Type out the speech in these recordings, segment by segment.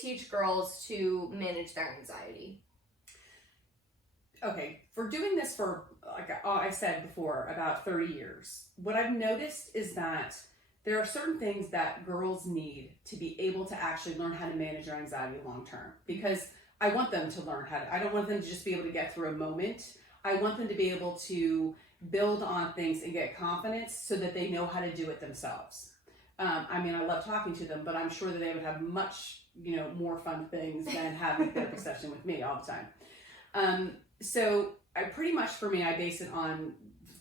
teach girls to manage their anxiety? Okay, for doing this for, like I said before, about 30 years, what I've noticed is that there are certain things that girls need to be able to actually learn how to manage their anxiety long term. Because I want them to learn how to, I don't want them to just be able to get through a moment. I want them to be able to build on things and get confidence so that they know how to do it themselves. I mean, I love talking to them, but I'm sure that they would have much, more fun things than having a therapy session with me all the time. So I pretty much, for me, I base it on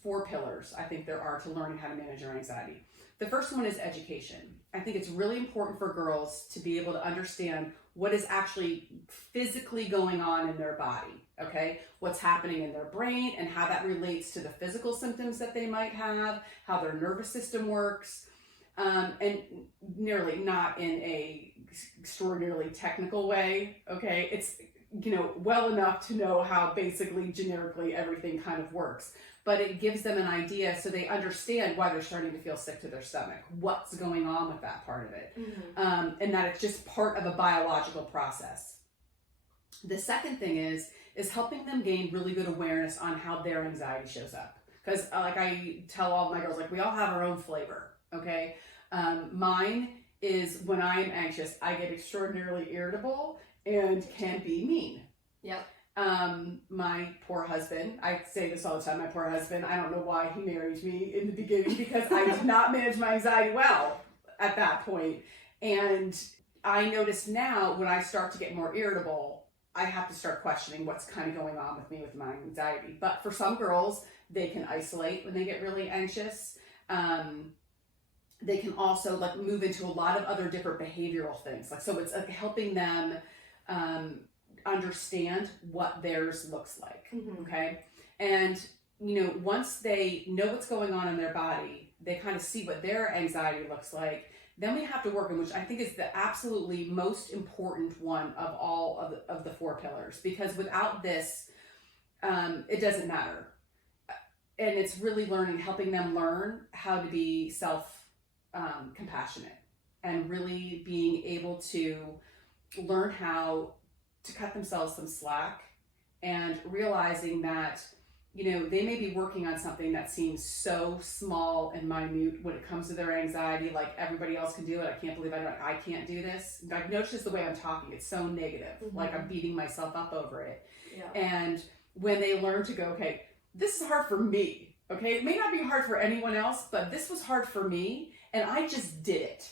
4 pillars I think there are to learning how to manage your anxiety. The first one is education. I think it's really important for girls to be able to understand what is actually physically going on in their body, okay? What's happening in their brain and how that relates to the physical symptoms that they might have, how their nervous system works, and nearly not in a extraordinarily technical way, okay? It's, well enough to know how basically generically everything kind of works. But it gives them an idea so they understand why they're starting to feel sick to their stomach, what's going on with that part of it, and that it's just part of a biological process. The second thing is helping them gain really good awareness on how their anxiety shows up. Because like I tell all my girls, like, we all have our own flavor, okay? Mine is when I am anxious, I get extraordinarily irritable and can be mean. Yep. My poor husband, I say this all the time, my poor husband, I don't know why he married me in the beginning, because I did not manage my anxiety well at that point. And I notice now when I start to get more irritable, I have to start questioning what's kind of going on with me with my anxiety. But for some girls, they can isolate when they get really anxious. They can also like move into a lot of other different behavioral things. Like, so it's like helping them understand what theirs looks like. Okay. And, once they know what's going on in their body, they kind of see what their anxiety looks like. Then we have to work on, which I think is the absolutely most important one of all of the 4 pillars, because without this, it doesn't matter. And it's really helping them learn how to be compassionate and really being able to learn how to cut themselves some slack, and realizing that, they may be working on something that seems so small and minute when it comes to their anxiety, like everybody else can do it. I can't believe I can't do this. I've noticed just the way I'm talking, it's so negative, like I'm beating myself up over it. Yeah. And when they learn to go, okay, this is hard for me, okay? It may not be hard for anyone else, but this was hard for me, and I just did it.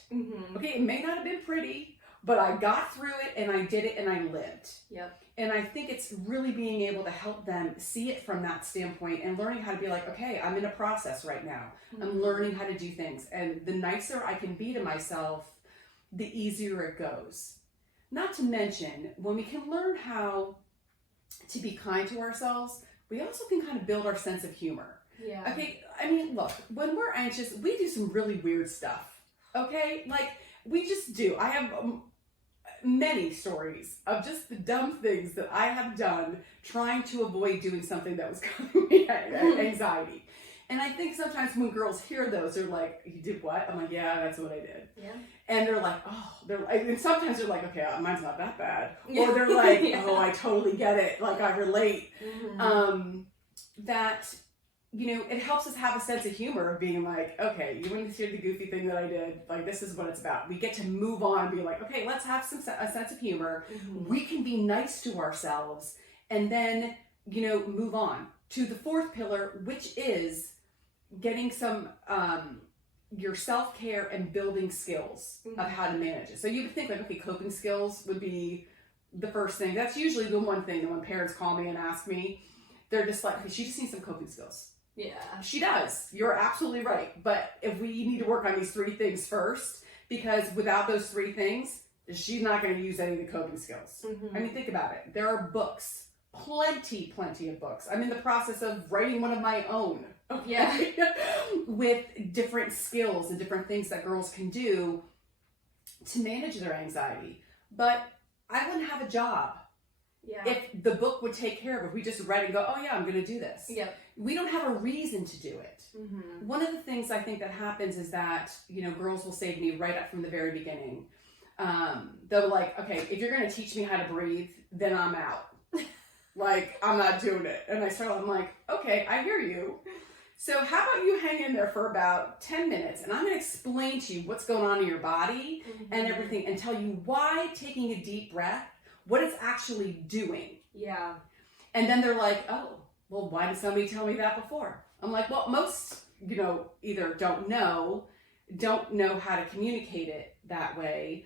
Okay, it may not have been pretty, but I got through it and I did it and I lived. Yep. And I think it's really being able to help them see it from that standpoint and learning how to be like, okay, I'm in a process right now. I'm learning how to do things. And the nicer I can be to myself, the easier it goes. Not to mention, when we can learn how to be kind to ourselves, we also can kind of build our sense of humor. Yeah. Okay, I mean, look, when we're anxious, we do some really weird stuff. Okay? Like, we just do. I have many stories of just the dumb things that I have done trying to avoid doing something that was causing me anxiety. And I think sometimes when girls hear those, they're like, "You did what?" I'm like, "Yeah, that's what I did." Yeah. And they're like, and sometimes they're like, "Okay, mine's not that bad." Or they're like, "Oh, I totally get it. Like, I relate." That, it helps us have a sense of humor of being like, okay, you want to hear the goofy thing that I did? Like, this is what it's about. We get to move on and be like, okay, let's have a sense of humor. We can be nice to ourselves, and then, move on to the 4th pillar, which is getting some, your self-care and building skills of how to manage it. So you would think like, okay, coping skills would be the first thing. That's usually the one thing that when parents call me and ask me, they're just like, okay, she just needs some coping skills. Yeah. She does. You're absolutely right. But if we need to work on these 3 things first, because without those 3 things, she's not going to use any of the coping skills. I mean, think about it. There are books, plenty of books. I'm in the process of writing one of my own. Okay? Yeah. With different skills and different things that girls can do to manage their anxiety. But I wouldn't have a job if the book would take care of it. If we just read and go, oh yeah, I'm going to do this. Yep. We don't have a reason to do it. One of the things I think that happens is that, girls will say to me right up from the very beginning, they're like, okay, if you're going to teach me how to breathe, then I'm out. Like, I'm not doing it. And I'm like, okay, I hear you. So how about you hang in there for about 10 minutes and I'm going to explain to you what's going on in your body and everything and tell you why taking a deep breath, what it's actually doing. Yeah. And then they're like, oh, well, why did somebody tell me that before? I'm like, well, most, either don't know how to communicate it that way,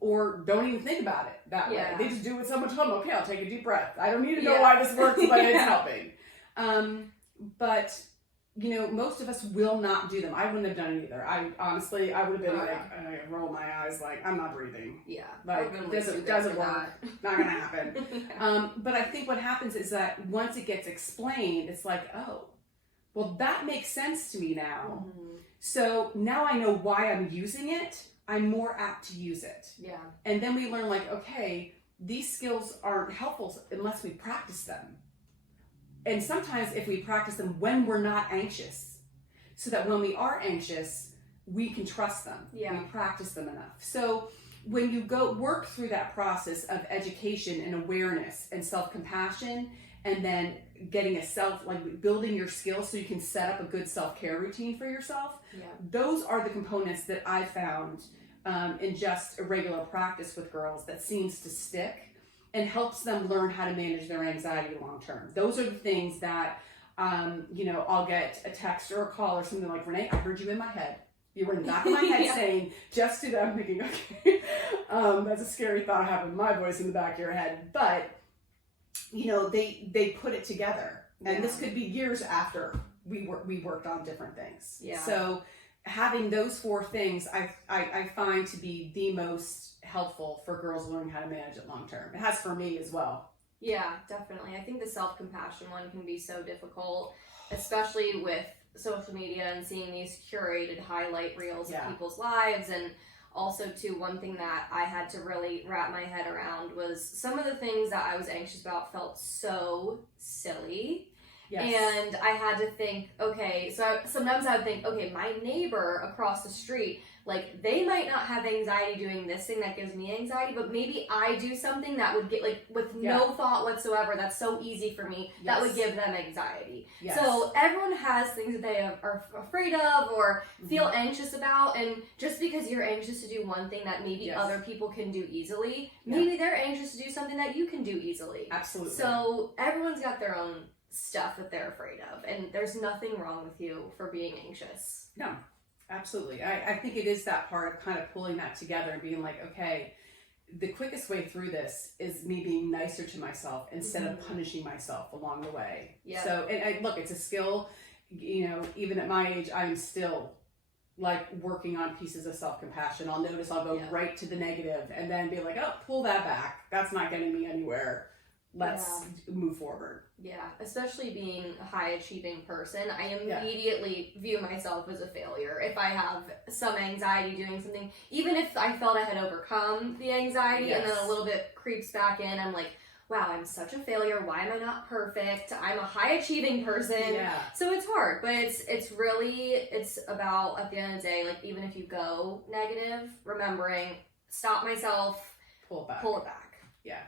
or don't even think about it that way. They just do what someone told them. Okay, I'll take a deep breath. I don't need to know why this works, but it's helping. But most of us will not do them. I wouldn't have done it either. I honestly, I would have been I roll my eyes like, I'm not breathing. Yeah. Like, this doesn't work. Not going to happen. But I think what happens is that once it gets explained, it's like, oh, well, that makes sense to me now. So now I know why I'm using it. I'm more apt to use it. Yeah. And then we learn like, okay, these skills aren't helpful unless we practice them. And sometimes if we practice them when we're not anxious, so that when we are anxious, we can trust them. Yeah. We practice them enough. So when you go work through that process of education and awareness and self-compassion, and then getting building your skills so you can set up a good self-care routine for yourself, those are the components that I found in just a regular practice with girls that seems to stick and helps them learn how to manage their anxiety long term. Those are the things that, I'll get a text or a call or something like, Renee, I heard you in my head. You were in the back of my head saying, just do that. I'm thinking, okay, that's a scary thought having my voice in the back of your head. But, they put it together. And this could be years after we worked on different things. Yeah. So having those 4 things, I find to be the most helpful for girls learning how to manage it long term. It has for me as well. Yeah, definitely. I think the self-compassion one can be so difficult, especially with social media and seeing these curated highlight reels of people's lives. And also, too, one thing that I had to really wrap my head around was some of the things that I was anxious about felt so silly. Yes. And I had to think, okay, so sometimes I would think, okay, my neighbor across the street, like, they might not have anxiety doing this thing that gives me anxiety, but maybe I do something that would get, like, with no thought whatsoever, that's so easy for me, that would give them anxiety. Yes. So everyone has things that they are afraid of or feel anxious about, and just because you're anxious to do one thing that maybe other people can do easily, maybe they're anxious to do something that you can do easily. Absolutely. So everyone's got their own stuff that they're afraid of, and there's nothing wrong with you for being anxious. No, absolutely. I think it is that part of kind of pulling that together and being like, okay, the quickest way through this is me being nicer to myself instead of punishing myself along the way. Yeah. So, and look, it's a skill, even at my age, I'm still like working on pieces of self-compassion. I'll go right to the negative and then be like, oh, pull that back. That's not getting me anywhere. Let's move forward. Yeah, especially being a high-achieving person, I immediately view myself as a failure. If I have some anxiety doing something, even if I felt I had overcome the anxiety and then a little bit creeps back in, I'm like, wow, I'm such a failure. Why am I not perfect? I'm a high-achieving person. Yeah. So it's hard, but it's about, at the end of the day, like, even if you go negative, remembering, stop myself, pull it back. Yeah.